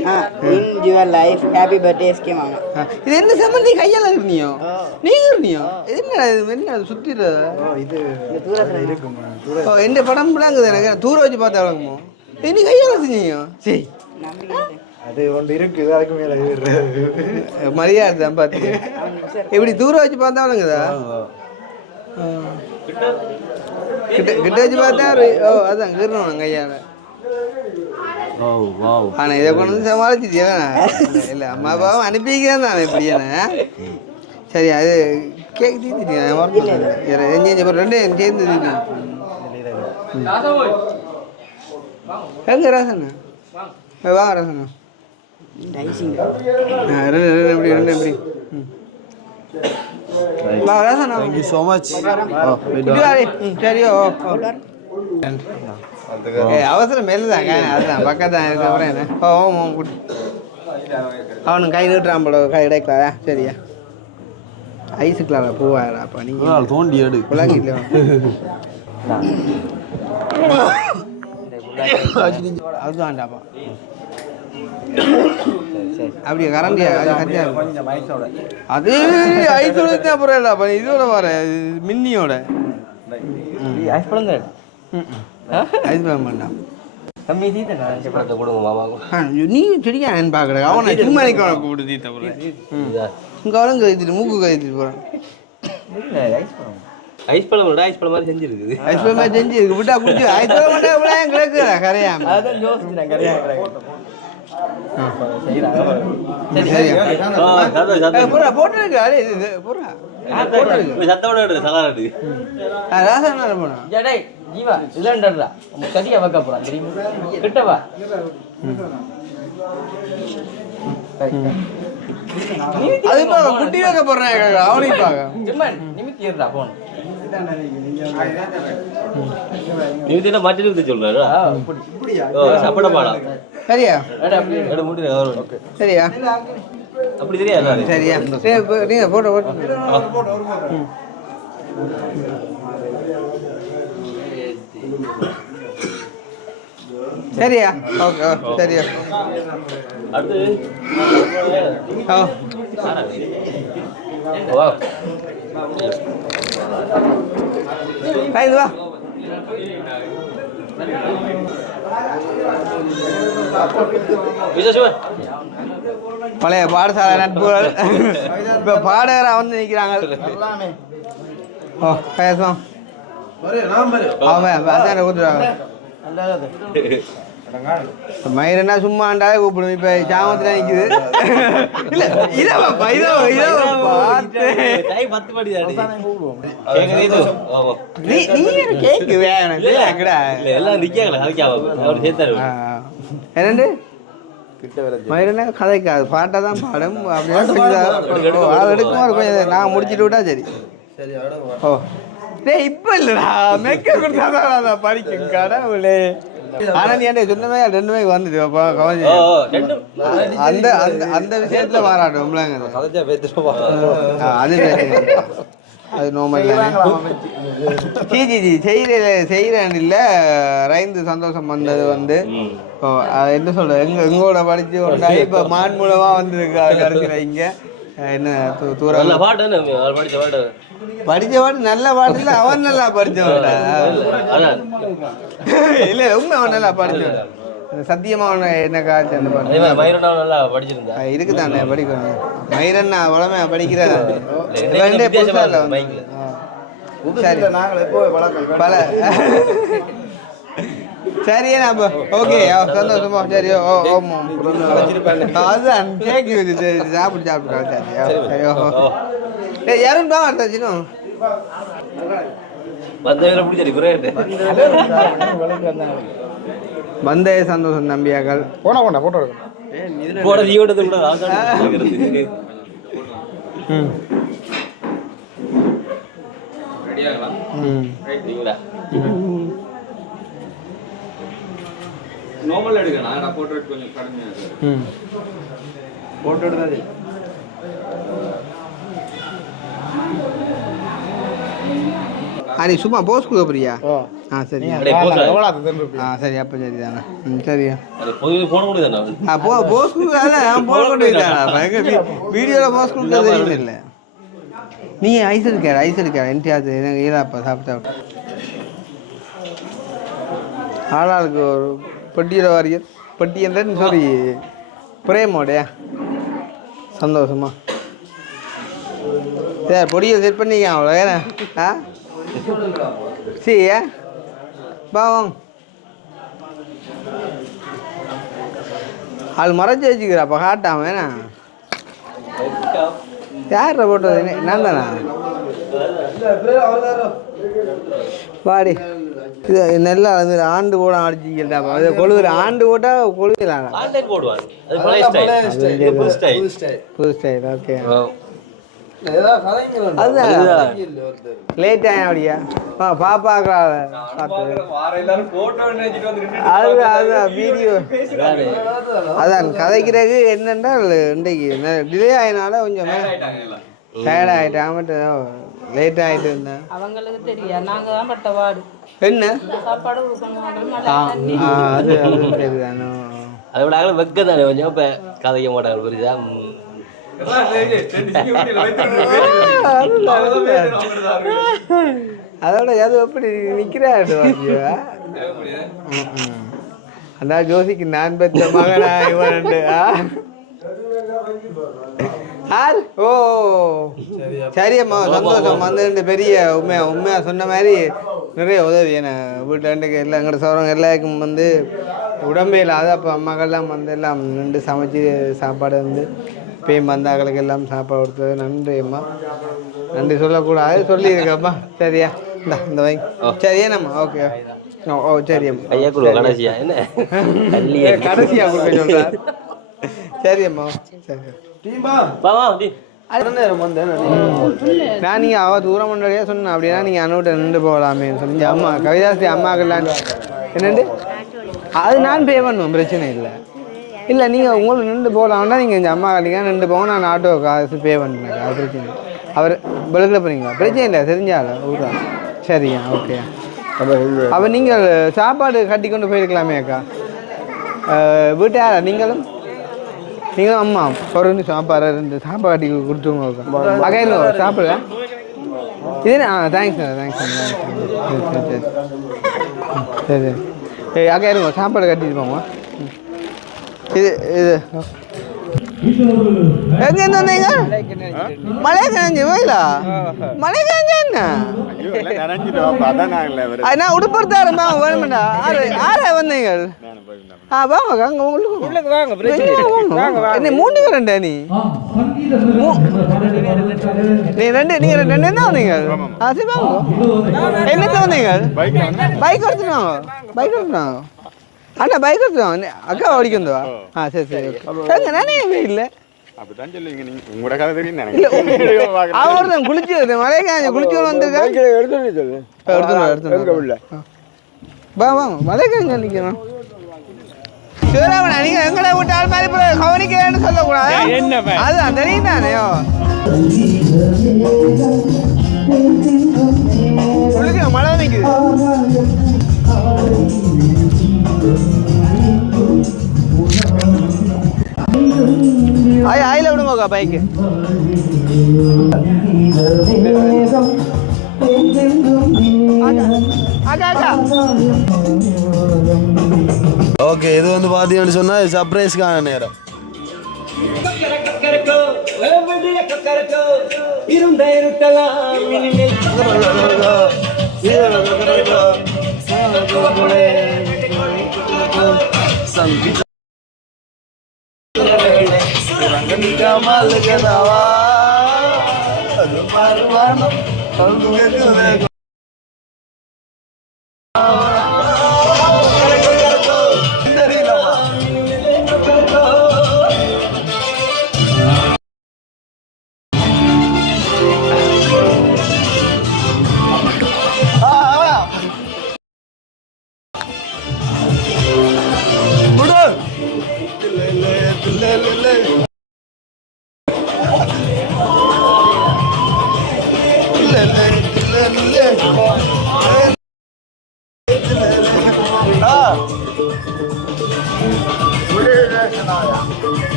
in your life happy birthday SK மாமா இது என்ன சம்பந்தி கையால இருனியோ நீங்க இருனியோ என்ன சுத்திர இது தூரத்துல இருக்கும் ஓ இந்த படம் விளங்குது எனக்கு தூர வச்சு பார்த்தா விளங்குமோ நீ கையால செஞ்சீங்க சரி அது ஒன்று இருக்குது அதுக்கு மேலே மரியாதை தான் பார்த்து எப்படி தூரம் வச்சு பார்த்தா விளங்குதா கிட்ட வச்சு பார்த்தா ஓ அதான் கிரணும் கையால் ஆனால் இதை கொண்டு வந்து சமாளிச்சுட்டியா இல்லை அம்மா அப்பாவும் அனுப்பிக்கிறேன் தான் எப்படியானே சரி அது கேக் தீர்த்துட்டீங்க ரெண்டு சேர்ந்து எங்கே ராசண்ணா வாங்க ராசண்ணா ரெண்டு எப்படி வாங்க ராசண்ணா தேங்க்யூ ஸோ மச் சரியோ அவசரம் மெல்லுதாங்க அதுதான் பக்கத்தான் இருக்கப்புறம் என்ன அவனுக்கு கை நீட்டுறான் போல கை கிடைக்கல சரியா ஐஸுக்குலாம் பூவாயிரம் அப்போ நீங்கள் தோண்டி எடு குழாங்கிட்டு அதுதான்டாப்பா அப்படியே கரண்டியா அது ஐஸோட தான் அப்புறம் இல்லைப்பா இதோட வர மின்னியோட ஐஸ் பழம் வேண்டாம் நீ செடியா நான் பார்க்குறேன் அவனை சும்மா கூப்பிட்டு தீத்த போகிறேன் கவலம் கழித்துட்டு மூக்கு கழித்துட்டு போகிறேன் ஐஸ் பழம் விட ஐஸ் பழம் மாதிரி செஞ்சிருக்குது ஐஸ் பழம் மாதிரி செஞ்சிருக்கு விட்டா குடிச்சு ஐஸ் பழம் மட்டும் எவ்வளோ கிடக்குறா கரையாம போட்டுருக்கு அடே இது போடுறா சத்தோட சலாடு ராசா போனா ஜீவா இல்லைன்றா கதியா வைக்க போறான் தெரியுமா கிட்டவா அது குட்டி வைக்க போடுறேன் அவனையும் பார்க்க நிமித்திடுறா போன் நீங்க மாட்டி சொல்றாரு சாப்பிட பாடா சரியா சரியா அப்படி தெரியாது சரியா சரி நீங்க போட்டோ சரியா ஓகே சரியா அடுத்து வா பழைய பாடசாலை நட்புகள் இப்போ பாடகரா வந்து நிற்கிறாங்க ஓ பேசுவோம் அவன் அதான் கூப்பிடுறாங்க மயிரன்னா சும்மாண்டாவே கூப்பிடும் இப்ப சாமத்துல நிக்குது இல்ல இதப்பா கேக்கு வேணும் எல்லாம் என்னண்டு மயிரனா கதைக்காது பாட்டை தான் பாடும் அப்படியே எடுக்குமா கொஞ்சம் நான் முடிச்சுட்டு விட்டா சரி ஓ டேய் இப்ப இல்லடா மெக்க கொடுத்தாதான் படிக்கும் கடவுளே ஆனா நீ என்ன சொன்னமே 2 மே வந்துட்டு அந்த அந்த விஷயத்துல மாறாடும் அது அது நோமல் செய்யறேன் இல்லை ரைந்து சந்தோஷம் வந்தது வந்து என்ன சொல்ற எங்களோட படிச்சு ஒரு இப்போ மான் மூலமா வந்திருக்கு கடைசியில் இங்க என்ன தூரம் படிச்ச பாட்டு நல்ல பாட்டு இல்லை அவன் நல்லா படிச்சவன்டா இல்ல உண்மை அவன் நல்லா படிச்சவன் சத்தியமா அவனை என்ன காய்ச்சி அந்த பாட்டு இருக்குதானே படிக்கணும் மயிரண்ணா வளமே படிக்கிறதா புதுசா இல்லை பல சரியா அப்போ ஓகே சந்தோஷமா சரி ஓ அதுதான் கேக்கு சாப்பிட்டு சரி சரி யாரும் தான் வந்தே சந்தோஷம் நம்பியாக்கள் போனா போட்டோ நார்மல் எடுக்கணும் போட்டோ கொஞ்சம் கடுமையா இருக்கு போட்டோ எடுத்தாது நீ சும்மா போஸ் கொடுக்க போறியா சரி சரி அப்போ சரி தானே சரியா போஸ் கொடுக்காத வீடியோவில் போஸ் கொடுக்க தெரியும் இல்லை நீ ஐஸ் இருக்கார் என்கிட்ட எனக்கு ஈராப்பா சாப்பிட்டா ஆளாளுக்கு ஒரு பெட்டியில் வாரியர் பெட்டி என்றன்னு சொல்லி பிரேமோடையா சந்தோஷமா சரி பொடியை செட் பண்ணிக்க அவ்வளோ ஏன்னா சரியா பாவம் ஆள் மறைச்சி வச்சுக்கிறாப்பா காட்டாம வேணா யார போட்டது நான் தானா வாடி இது நெல்லை வந்து ஆண்டு போட அடிச்சுக்கிட்டாப்பா அது கொழுவுல ஆண்டு போட்டால் கொழுவிலாம் புது ஸ்டைல் ஓகே அதுதான் லேட் ஆகும் அப்படியா பாப்பாக்கா அதுதான் வீடியோ அதான் கதைக்கிறது என்னென்றால் இன்றைக்கு டிலே ஆகினால கொஞ்சம் டயர்ட் ஆகிட்டேன் மட்டும் லேட் ஆகிட்டு இருந்தேன் அவங்களுக்கு தெரியா நாங்க தான் பட்ட வாடு என்ன சாப்பாடு அது அது சரிதானோ அதை விட வெக்க தானே கொஞ்சம் இப்போ கதைக்க மாட்டாங்க புரியுதா அதோட எது எப்படி நிற்கிறாரு அதான் ஜோசிக்கு நான் பெற்ற மகனா இவன் ஓ சரியம்மா சந்தோஷம் வந்து பெரிய உண்மையாக சொன்ன மாதிரி நிறைய உதவி என்ன வீட்டில் எல்லாம் எங்கள்ட சௌரங்க எல்லாருக்கும் வந்து உடம்பே இல்லாத அப்போ அம்மாக்கெல்லாம் வந்து எல்லாம் நின்று சமைச்சு சாப்பாடு வந்து பேம் வந்தாக்களுக்கு எல்லாம் சாப்பாடு கொடுத்தது நன்றி அம்மா நன்றி சொல்லக்கூடாது சொல்லியிருக்கப்பா சரியா இந்த வை சரியானம்மா ஓகே ஓ சரியம்மா ஐயா கொடுங்க கடைசியா என்ன கடைசியாக கொடுக்க சொல்கிறேன் சரியம்மா சரி நான் நீங்கள் அவள் தூரம் முன்னாடியே சொன்னேன் அப்படின்னா நீங்கள் அண்ணூட்ட நின்று போகலாமே சொன்னீங்க அம்மா கவிதாஸ்ரீ அம்மாக்கெல்லாம் என்னண்டு அது நான் பே பண்ணுவேன் பிரச்சனை இல்லை நீங்கள் உங்களுக்கு நின்று போகலாம்னா நீங்கள் இந்த அம்மா கட்டிங்க நின்று போங்க நான் ஆட்டோ காசு பே பண்ணுறேன் அது பிரச்சனை அவர் வெளுக்கில் போகிறீங்களா பிரச்சனை இல்லை தெரிஞ்சால ஊரா சரியா ஓகே அப்போ நீங்கள் சாப்பாடு கட்டி கொண்டு போயிருக்கலாமே அக்கா வீட்டு யாரா நீங்களும் அம்மா ஒரு நிமிஷம் சாப்பாடு ரெண்டு சாப்பாடு கொடுத்துருங்க அகையில் சாப்பிடுங்க இது தேங்க்ஸ் சரி சரி சரி அக்கா இருங்க சாப்பாடு கட்டிட்டு போங்க இது எங்கேருந்து வந்தீங்க மழை கரைஞ்சி போயிலா மழை கரைஞ்சா என்ன நான் உடுப்படுத்தாருமா வேணுமெண்டா ஆறா வந்தீங்க வாங்க அங்கே உங்களுக்கு என்ன 3 பேருண்டா நீ நீங்கள் ரெண்டு தான் வந்தீங்க சரி வாங்க என்னத்தை வந்தீங்க பைக் எடுத்துட்டு வாங்க அண்ணா பைக் எடுத்துட்டு வாங்க அக்கா ஓடிக்கு வந்துவா சரி சரி ஓகே நானே இல்லை அவர்தான் குளிச்சு மழை காஞ்சி குளிச்சு வந்துருக்கேன் எடுத்துட்டு வாங்க மழை காஞ்சி நிற்கிறோம் சிவராமன் நீங்க எங்களை விட்டால் மாதிரி கவனிக்கிறேன்னு சொல்லக்கூடாது அதுதான் தெரியும் தானேயோ மழை நிற்குது ஆயில விடுங்கக்கா பைக்கு ஓகே இது வந்து பார்த்தீங்கன்னு சொன்னால் சர்ப்ரைஸ்க்கான நேரம்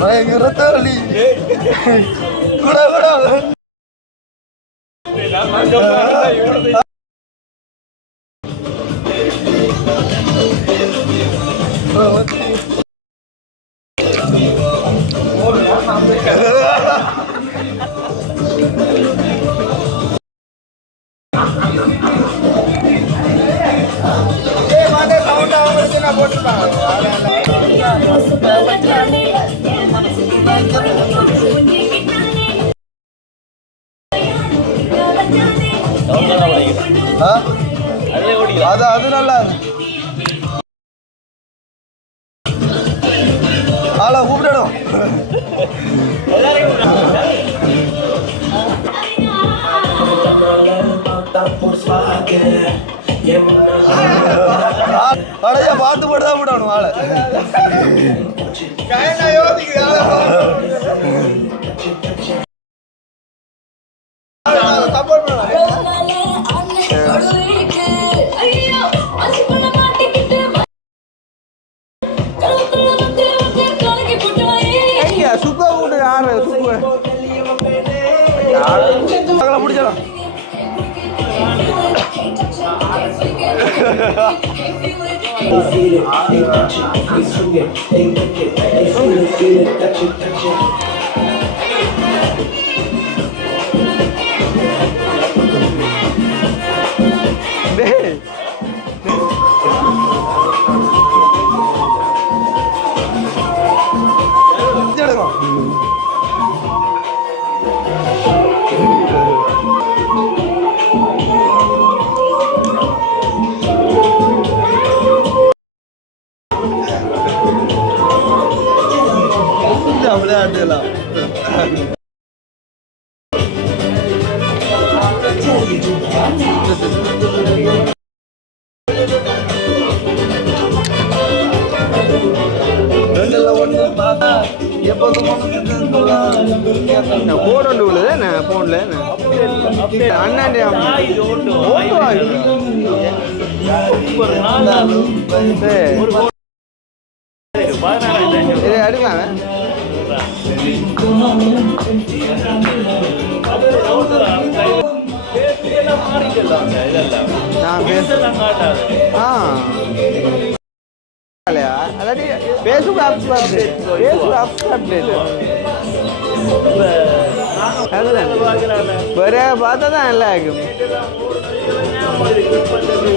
பயங்கர தரலி கூட அது நல்லா ஆளை கூப்பிடணும். அடையா பார்த்து போட்டு தான் விடணும் ஆளை. சுக்கா கூட்டு ஆறு சுக்கு பிடிச்சலாம். விளையாட்டுலாம் போன் உள்ளது என்ன போன்ல அண்ணாண்டி அடிக்கலாம். ஒரே பார்த்தா தான் நல்லா இருக்கும்.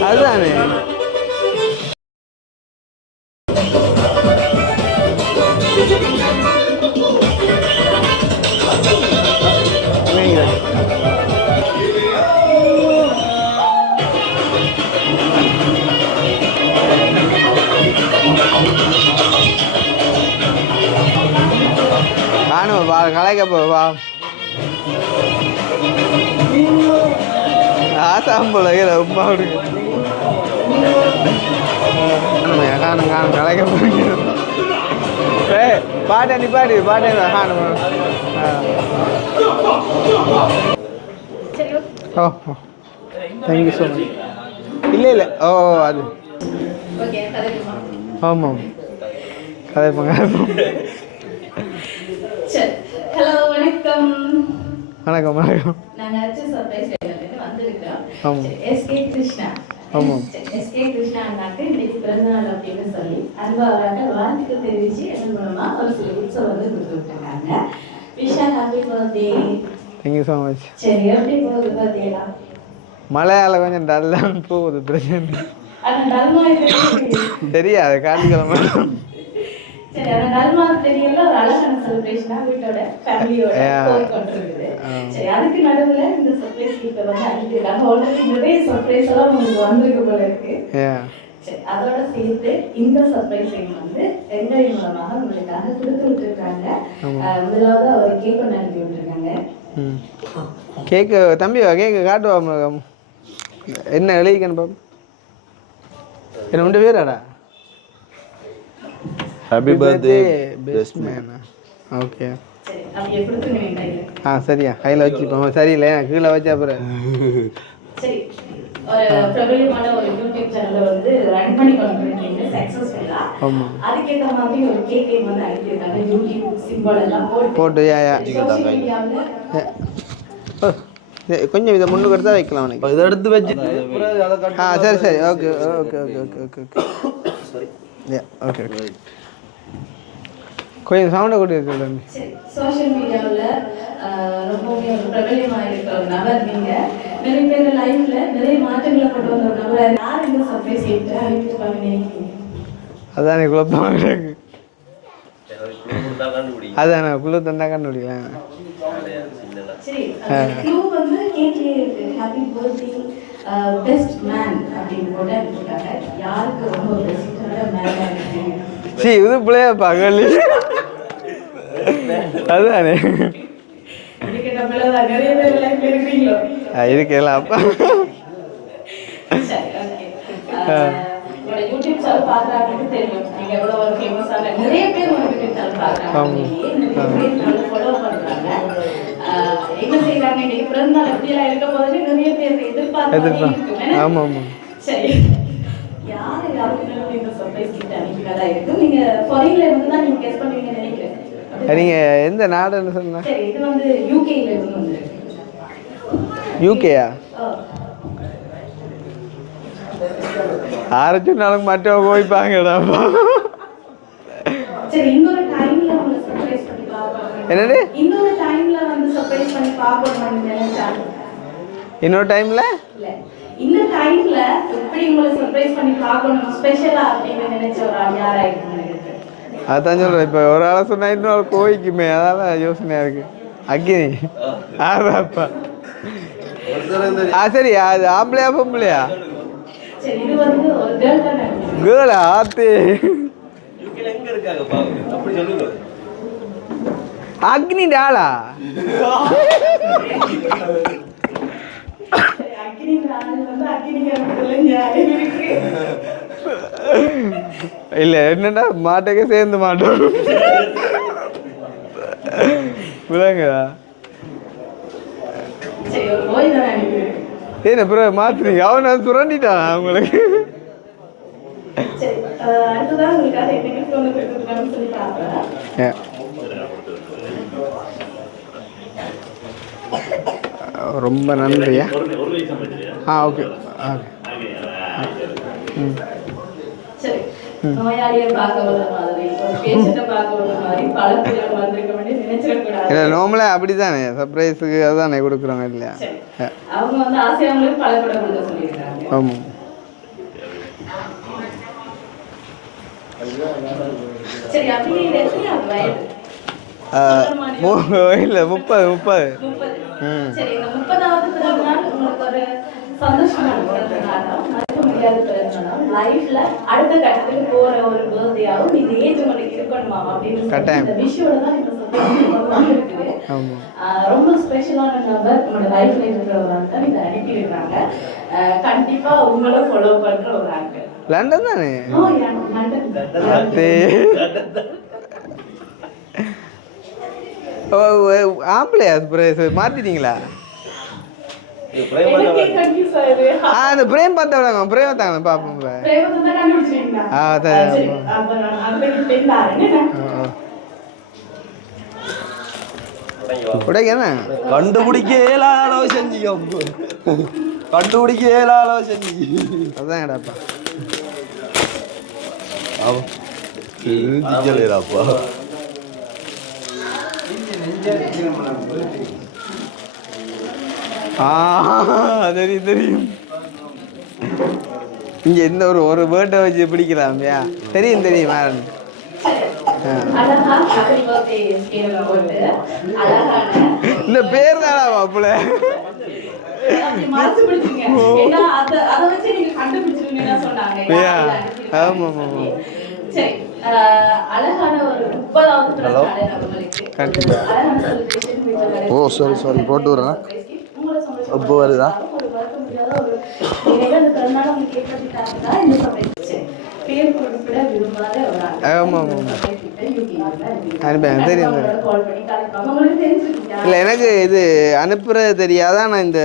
அதுதானே நானும் கலைக்க போவா ஆசாம் போல உமா காணும் காணும் கலைக்க போகிறோம். பாட்டை நிப்பாடி பாட்டை காணும். ஓ தேங்க்யூ ஸோ மச். இல்லை இல்லை ஓ அது ஆமாம் கதைப்போம் கதைப்போம். ஹலோ வணக்கம். வணக்கம் வணக்கம். நாங்கள் அச்சு சர்ப்ரைஸ் வந்திருக்கிறோம். ஆமாம் எஸ்கே கிருஷ்ணா. ஆமாம் எஸ்கே கிருஷ்ணா அண்ணாக்கு இன்னைக்கு பிறந்தநாள் அப்படின்னு சொல்லி அன்பாக வாழ்த்துக்கள் தெரிவித்து என் மூலமாக ஒரு சில உற்சவம் வந்து கொடுத்துருக்காங்க. Visha happy birthday. Thank you so much. சரி எப்படி போகுது பர்த்டேடா? மழையால் கொஞ்சம் டல்லான்னு போகுது பிரச்சனை. அந்த டல்மா தெரியாது காட்டுக்கிழமை. சரி அந்த டல்மா தெரியல ஒரு அழகான செலிப்ரேஷனாக வீட்டோட ஃபேமிலியோட கொண்டிருக்குது. சரி அதுக்கு நடுவில் இந்த சர்ப்ரைஸ் இப்போ வந்து அனுப்பியிருக்காங்க. ஆல்ரெடி நிறைய சர்ப்ரைஸ் எல்லாம் உங்களுக்கு வந்திருக்கு போல இருக்கு. சரி அதோட சேர்த்து இந்த சர்ப்ரைஸையும் வந்து எங்களின் மூலமாக உங்களுக்காக கொடுத்து விட்டுருக்காங்க. முதலாவது அவர் கேக் ஒன்று அனுப்பி விட்டுருக்காங்க. கேக்கு தம்பி கேக்கு காட்டுவா என்ன எழுதிக்கணும் பாப்பா. என்ன உண்டு பேராடா? Happy birthday best man. Okay சரி அப்படியே கொடுத்துங்க கையில். சரியா கையில் வச்சுப்போம். சரியில்லை கீழே வச்சா அப்புறம். சரி ஒரு பிரபலமான ஒரு யூடியூப் சேனலை வந்து ரன் பண்ணி கொண்டு இருக்கீங்க சக்ஸஸ்ஃபுல்லா. ஆமாம் அதுக்கேற்ற மாதிரி ஒரு கேக்கையும் வந்து அனுப்பியிருக்காங்க. யூடியூப் சிம்பிள் எல்லாம் போட்டு கொஞ்சம் இதை முன்னுக்கு எடுத்தா வைக்கலாம் உனக்கு. இதை எடுத்து வச்சு சரி சரி okay okay okay okay okay okay okay okay கொஞ்சம் சவுண்டை கூட்டி சொல்லுங்க. சோஷியல் மீடியாவில் ரொம்பவுமே ஒரு பிரபலியமாக இருக்கிற ஒரு நபர் நீங்கள். நிறைய பேர் லைஃப்ல நிறைய மாற்றங்களை கொண்டு வந்த ஒரு நபர். யார் இந்த சர்ப்ரைஸ் கேட்டு அனுப்பிட்டு நினைக்கிறீங்க? அதான் குழப்பமாக இருக்கு. அதான் குழு தந்தா கண்டுபிடிக்கலாம். சரி, க்ளூ வந்து கேட்கலே இருக்கு. ஹாப்பி பர்த்டே பெஸ்ட் மேன் அப்படின்னு கூட இருக்காங்க. யாருக்கு ரொம்ப பெஸ்டான மேனா இருக்கீங்க? சரி இது பிள்ளையா பகல் அதுதானே இதுக்கு நம்மள நிறைய பேர் லைஃப்ல இருக்கீங்களோ? இருக்கேன் அப்பா. சரி, ஓகே. உங்களோட யூடியூப் சேனல் பார்க்குறாங்கன்னு தெரியும். நீங்க எவ்வளவு ஒரு ஃபேமஸான நிறைய பேர் உங்க யூடியூப் சேனல் பார்க்குறாங்க. நிறைய பேர் ஃபாலோ பண்றாங்க. என்ன செய்யறாங்க இன்னைக்கு பிறந்தநாள் எப்படியெல்லாம் இருக்க போதுன்னு நிறைய பேர் எதிர்பார்த்து. ஆமா ஆமா. சரி, யாருக்கு இந்த சர்ப்ரைஸ் கிட்ட அனுப்பினதா இருக்கு? நீங்க ஃபாரின்ல இருந்து தான் நீங்க கெஸ் பண்ணுவீங்கன்னு நினைக்கிறேன். நீங்க எந்த நாடுன்னு சொன்னா? சரி, இது வந்து யூகேல இருந்து வந்து. யூகேயா? ஆரச்சுனாலும் மற்றவங்க போய்ப்பாங்கடாப்பா. சரி, இன்னொரு டைம்ல உங்களுக்கு சர்ப்ரைஸ் பண்ணி பார்ப்போம். என்னது? இன்னொரு டைம்ல வந்து சர்ப்ரைஸ் பண்ணி பார்ப்போம்னு நினைச்சாங்க. இன்னொரு டைம்ல? இல்ல, இந்த டைம்ல எப்படி உங்களை சர்ப்ரைஸ் பண்ணி பார்க்கணும் ஸ்பெஷலா அப்படின்னு நினைச்ச ஒரு ஆள் யாரா இருக்குன்னு நினைக்கிறேன்? அதான் சொல்றேன். இப்போ ஒரு ஆளை சொன்னா இன்னொரு கோயிக்குமே, அதான் யோசனையா இருக்கு. அக்னி ஆறாப்பா. சரி, அது ஆம்பளையா பொம்பளையா? சரி, இது வந்து ஒரு கேர்ள் தானே? கேர்ளா? ஆத்து எங்க இருக்காங்க பாருங்க, அப்படி சொல்லுங்க. அக்னி டாலா? இல்ல என்னன்னா மாட்டேக்க சேர்ந்து மாட்டோம் விளங்குதா? ஏன் அப்புறம் மாத்துறீங்க? அவனை சுரண்டிட்டான் அவங்களுக்கு. ரொம்ப நன்றியா. ஓகே இல்லை நார்மலா அப்படிதானே சர்ப்ரைஸுக்கு அதுதானே கொடுக்குறோங்க இல்லையா? ஆமாம். இல்லை 30. சரி, இந்த 30வது பிறந்த நாள் உங்களுக்கு ஒரு சந்தோஷமான பிறந்த நாளும் மறக்க முடியாத பிறந்த நாள், லைஃப்ல அடுத்த கட்டத்துக்கு போற ஒரு பர்த்டேயாவும் இந்த ஏஜ் உங்களுக்கு இருக்கணுமா அப்படின்னு இந்த விஷயோட தான் இந்த சர்ப்ரைஸ் இருக்குது. ரொம்ப ஸ்பெஷலான நபர் உங்களோட லைஃப்ல இருக்கிறவங்க தான் இதை அனுப்பி இருக்காங்க. கண்டிப்பா உங்களை ஃபாலோ பண்ற ஒரு ஆட்கள். லண்டன் தானே? ஆம்பளையா சர்ப்ரைஸ் மாத்திட்டீங்களா? அந்த பிரேம் பார்த்தாங்க பிரேமத்தாங்க பாப்போம். கண்டுபிடிக்க இயலாத அளவு செஞ்சீங்க. கண்டுபிடிக்க இயலாத அளவு செஞ்சீங்க. அதான் எடாப்பா. திக்கலையாப்பா. தெரியும். இங்க இந்த ஒரு வேர்டை வச்சு பிடிக்கலாம். தெரியும் மேரன். இந்த பேர் தானா மாப்பிள்ள? சாரி போட்டு வரேன். அப்போ வருதா? இல்லை எனக்கு இது அனுப்புறது தெரியாதான். நான் இந்த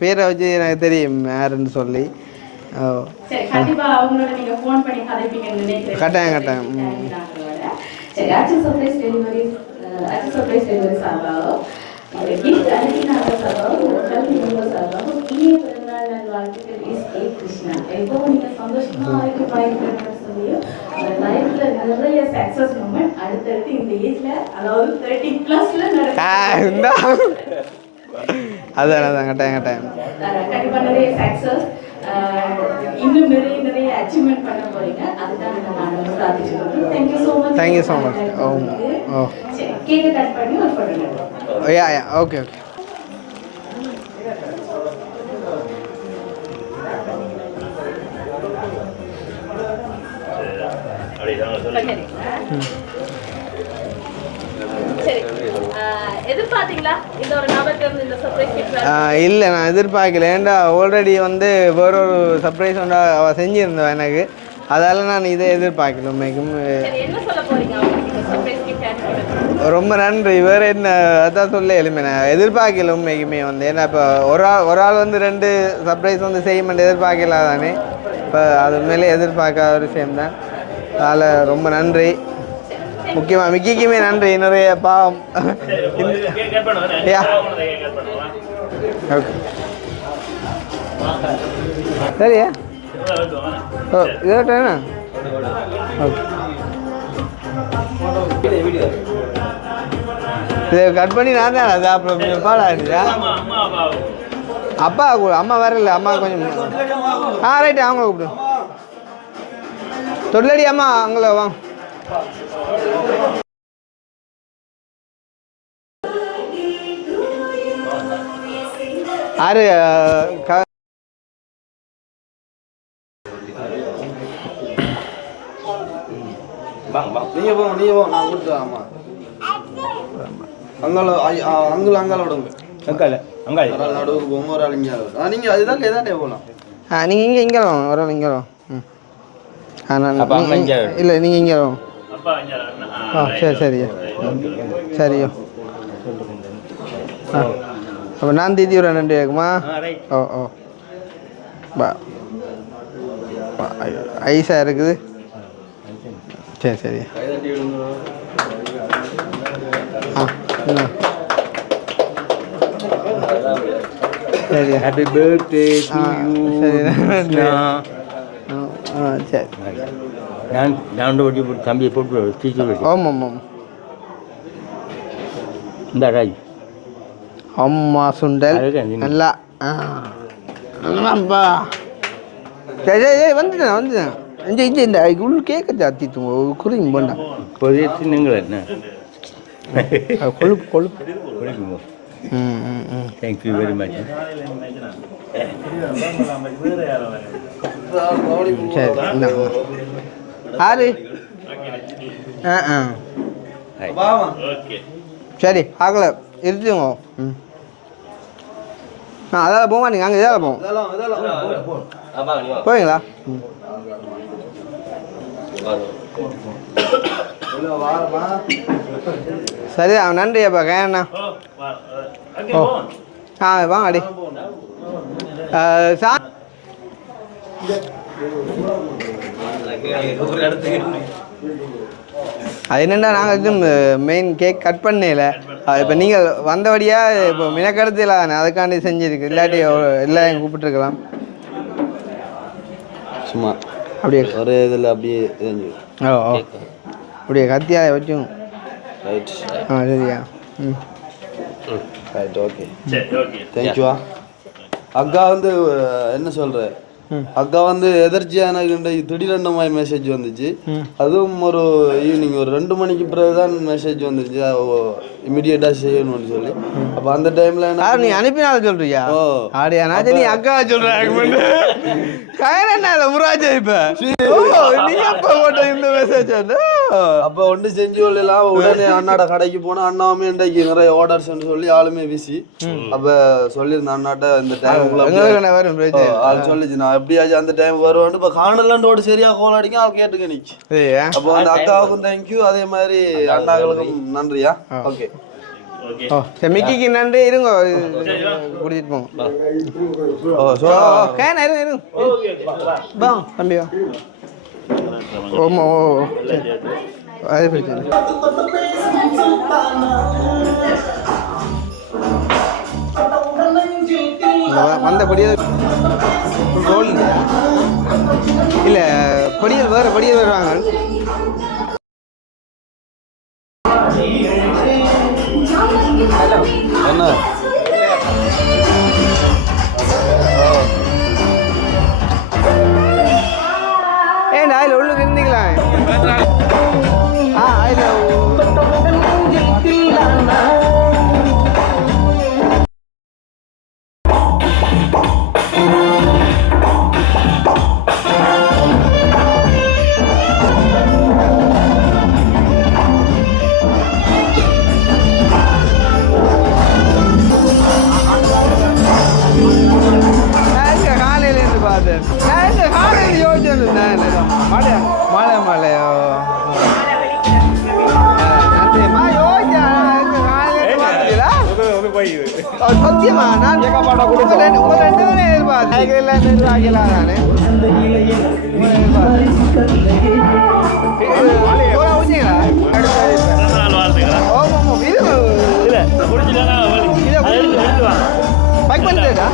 பேரை வச்சு எனக்கு தெரியும் யாருன்னு சொல்லி. கட்டாயம். இந்த gift அனுப்பினாங்க சார்பாகவும் இந்த family members சார்பாகவும் இனிய பிறந்தநாள் நல்வாழ்த்துக்கள் எஸ்.கே. கிருஷ்ணா. எப்பவும் நீங்க சந்தோஷமா ஆரோக்கியமாயிருக்கணும்னு சொல்லியும் உங்க லைஃப்ல நிறைய சக்சஸ் மூமெண்ட் அடுத்தடுத்து இந்த ஏஜ்ல அதாவது 30+ல நடக்கும். அதான் கட்டாயம் கண்டிப்பா நிறைய சக்சஸ் இன்னும் நிறைய அச்சீவ்மெண்ட் பண்ண போறீங்க. அதுதான் நான் பிரார்த்திச்சுக்கிறேன். Thank you so much. சரி, கேக்கை கட் பண்ணி ஒரு ஃபோட்டோ எடுத்துக்கலாம். Yeah okay. இல்லை நான் எதிர்பார்க்கல. ஏன்டா ஆல்ரெடி வந்து வேறொரு சர்ப்ரைஸ் ஒன்றா அவள் செஞ்சுருந்தேன் எனக்கு. அதால் நான் இதை எதிர்பார்க்கல. உண்மைக்கும் ரொம்ப நன்றி. வேறு என்ன அதான் சொல்ல எளிமை. நான் எதிர்பார்க்கல உண்மைக்குமே வந்து. ஏன்னா இப்போ ஒரு ஆள் வந்து 2 சர்ப்ரைஸ் வந்து செய்யமெண்ட் எதிர்பார்க்கல தானே. இப்போ அது மேலே எதிர்பார்க்காத ஒரு விஷயம்தான். அதனால் ரொம்ப நன்றி. முக்கியமாக மிக்கிக்குமே நன்றி. நிறைய பாவம். ஓகே சரியா? ஓ இதோட்டேண்ணா. ஓகே இதை கட் பண்ணி நான் தான் அது அப்புறம் பாடாடியா அப்பா அம்மா வரல. அம்மா கொஞ்சம் ரைட்டு அவங்கள கூப்பிடு. தொல்லடி அம்மா அவங்கள வா. ஆறு நீங்க போங்க நான் கொடுத்து. ஆமா அங்கால விடுங்க. நடுவுக்கு போங்க. ஒரு ஆள் இங்கே நீங்க அதுதான் எதாண்டே போகலாம். நீங்கள் இங்கே வாங்க. ஒரு ஆள் இங்கே வாங்க. இல்லை நீங்கள் இங்கே வாங்க. சரியா சரியோ. அப்போ நான் தீதி ஒரு 2 இருக்குமா? ஓ ஐஸாக இருக்குது. சரி சரி ஹாப்பி பர்த்டே டு யூ. சரி நான் தம்பியை போட்டு டீச்சர். ஆமாம் இந்த ராஜ் அம்மா சுண்டல் நல்லா அப்பா. சரி வந்துட்டேன். இந்த உள் கேட்க அத்தித்துங்க குறிங்க போண்டா பொதியத்து நீங்கள் என்ன கொழுப்பு தேங்க்யூ வெரி மச். சரி ஆறு சரி ஆகல இருந்துங்க. அதால் போமா நீங்கள் அங்கே இதால் போவோம் போவீங்களா? சரி நன்றி அப்பா கேண்ணா. ஓ வாங்க அடி அது என்னென்னா நாங்கள் இதுவும் மெயின் கேக் கட் பண்ணல. இப்போ நீங்கள் வந்தபடியாக இப்போ மினக்கடுத்துல அதுக்காண்டி செஞ்சுருக்கு. இல்லாட்டி எல்லாம் கூப்பிட்டுருக்கலாம். சும்மா அப்படியே ஒரு இதில் அப்படியே அப்படியே கத்தியாக வச்சுங்க. ரைட் சரியா ரைட் ஓகே தேங்க்யூவா. அக்கா வந்து என்ன சொல்கிற அக்கா வந்து எதர்ச்சியான திடீரெண்டு மாதிரி மெசேஜ் வந்துச்சு. அதுவும் ஒரு ஈவினிங் ஒரு 2 மணிக்கு பிறகு தான் மெசேஜ் வந்துருச்சு இமிடியேட்டாக செய்யணும்னு சொல்லி. அப்போ அந்த டைமில் நீ அனுப்பினால சொல்றியா? ஓ ஆடியா நான் நீ அக்கா சொல்கிறேன் முராஜா. இப்போ நீ அப்போ போட்ட இந்த மெசேஜ் அப்போ ஒன்று செஞ்சு சொல்லலாம். உடனே அண்ணாட கடைக்கு போனால் அண்ணாவுமே இன்றைக்கு நிறைய ஆர்டர்ஸ்ன்னு சொல்லி ஆளுமே பிஸி. அப்போ சொல்லியிருந்தேன் அண்ணாட்ட இந்த டைம் அது சொல்லிச்சு நான் எப்படியாச்சும் அந்த டைம் வருவான்னு. இப்போ காணலாண்டோடு சரியா கோல் அடிக்க அவள் கேட்டுக்க நிச்சு. அப்போ அந்த அக்காவுக்கும் தேங்க்யூ. அதே மாதிரி அண்ணாக்களுக்கும் நன்றியா. ஓகே மிக்கிக்கு நன்றி. இருங்க குடிச்சிட்டு போங்க. இருங்க வா தம்பி வா. ஓமா ஓ அது பிரச்சனை. வந்த படியல் ரோல் இல்லையா இல்லை படியல் வேறு படியல் வருவாங்க என்ன ஏன் அதில் உள்ளுக்கு இருந்தீங்களா அதில் காலையிலேருந்து பார்த்தேன் காலையில் யோசிச்சு மழை மழை மழையோ நன்றிம்மா யோசிச்சா சத்தியமா நான் உங்க ரெண்டு பேரும் எதிர்பார்க்கலாம் தானே இது பைக் பண்ணிட்டா